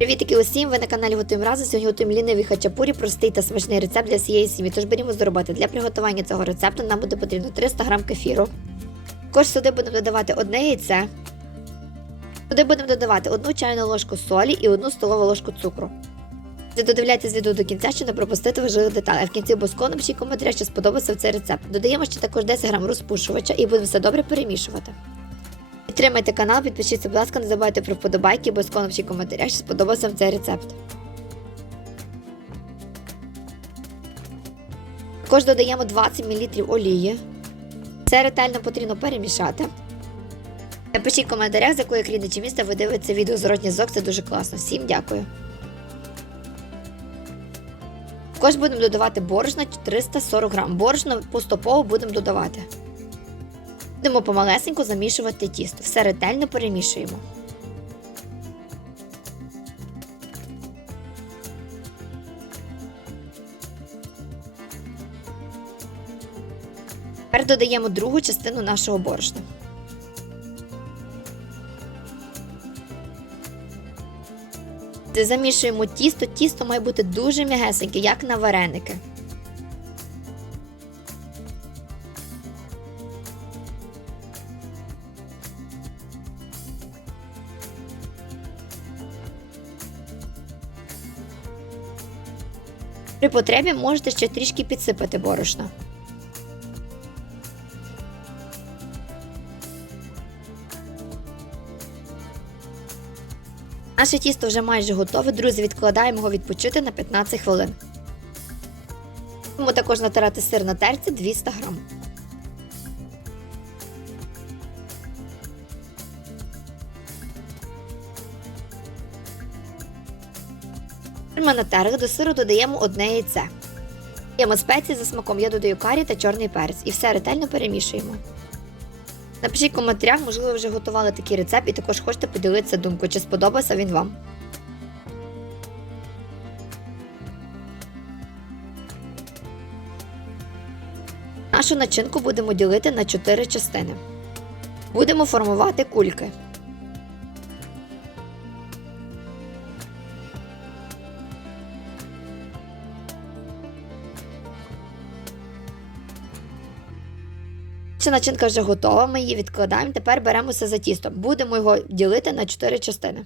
Привітики усім! Ви на каналі Готуємо разом. Сьогодні готуємо ліниві хачапурі, простий та смачний рецепт для всієї сім'ї. Тож берімо до. Для приготування цього рецепту нам буде потрібно 300 г кефіру. Також сюди будемо додавати одне яйце. Сюди будемо додавати одну чайну ложку солі і одну столову ложку цукру. Додивляйтесь відео до кінця, щоб не пропустити важливих деталей. А в кінці обов'язково напишіть коментарі, що сподобався цей рецепт. Додаємо ще також 10 г розпушувача і будемо все добре перемішувати. Підтримайте канал, підпишіться, будь ласка, не забувайте про вподобайки, обов'язково напишіть в коментарях, що сподобався вам цей рецепт. Також додаємо 20 мл олії. Це ретельно потрібно перемішати. Напишіть в коментарях, з якої країни чи міста ви дивитеся відео зворотній зв'язок, це дуже класно. Всім дякую. Також будемо додавати борошна 340 г. Борошно поступово будемо додавати. Будемо помалесенько замішувати тісто. Все ретельно перемішуємо. Тепер додаємо другу частину нашого борошна. Замішуємо тісто. Тісто має бути дуже м'ягесеньке, як на вареники. При потребі можете ще трішки підсипати борошна. Наше тісто вже майже готове. Друзі, відкладаємо його відпочити на 15 хвилин. Будемо також натирати сир на терці 200 грам. Ми натерли до сиру додаємо одне яйце. Додаємо спеції за смаком, я додаю карі та чорний перець і все ретельно перемішуємо. Напишіть в коментарях, можливо, ви вже готували такий рецепт і також хочете поділитися думкою, чи сподобався він вам. Нашу начинку будемо ділити на 4 частини. Будемо формувати кульки. Ця начинка вже готова, ми її відкладаємо. Тепер беремося за тісто. Будемо його ділити на 4 частини.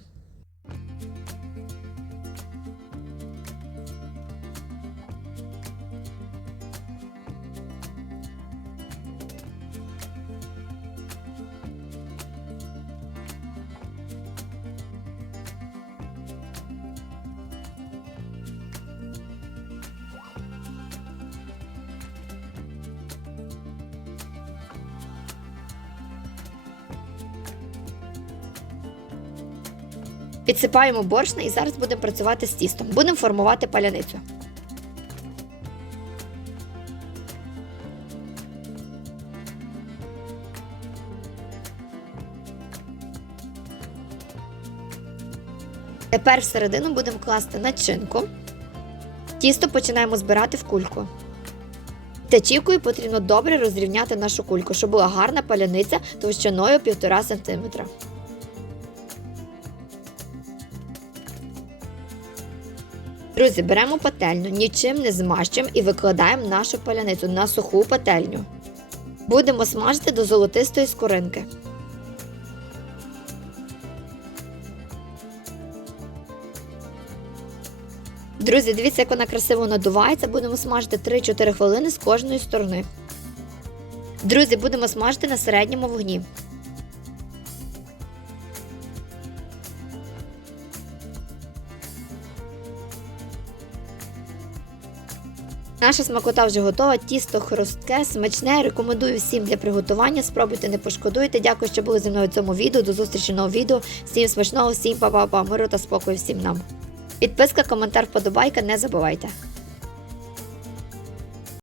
Підсипаємо борошна і зараз будемо працювати з тістом. Будемо формувати паляницю. Тепер всередину будемо класти начинку. Тісто починаємо збирати в кульку. Течівкою потрібно добре розрівняти нашу кульку, щоб була гарна паляниця товщиною 1,5 см. Друзі, беремо пательню, нічим не змащуємо і викладаємо нашу паляницю на суху пательню. Будемо смажити до золотистої скоринки. Друзі, дивіться, як вона красиво надувається. Будемо смажити 3-4 хвилини з кожної сторони. Друзі, будемо смажити на середньому вогні. Наша смакота вже готова, тісто хрустке, смачне. Рекомендую всім для приготування. Спробуйте, не пошкодуйте. Дякую, що були зі мною в цьому відео. До зустрічі нового відео. Всім смачного, всім па-па-па, миру та спокою всім нам. Підписка, коментар, вподобайка, не забувайте.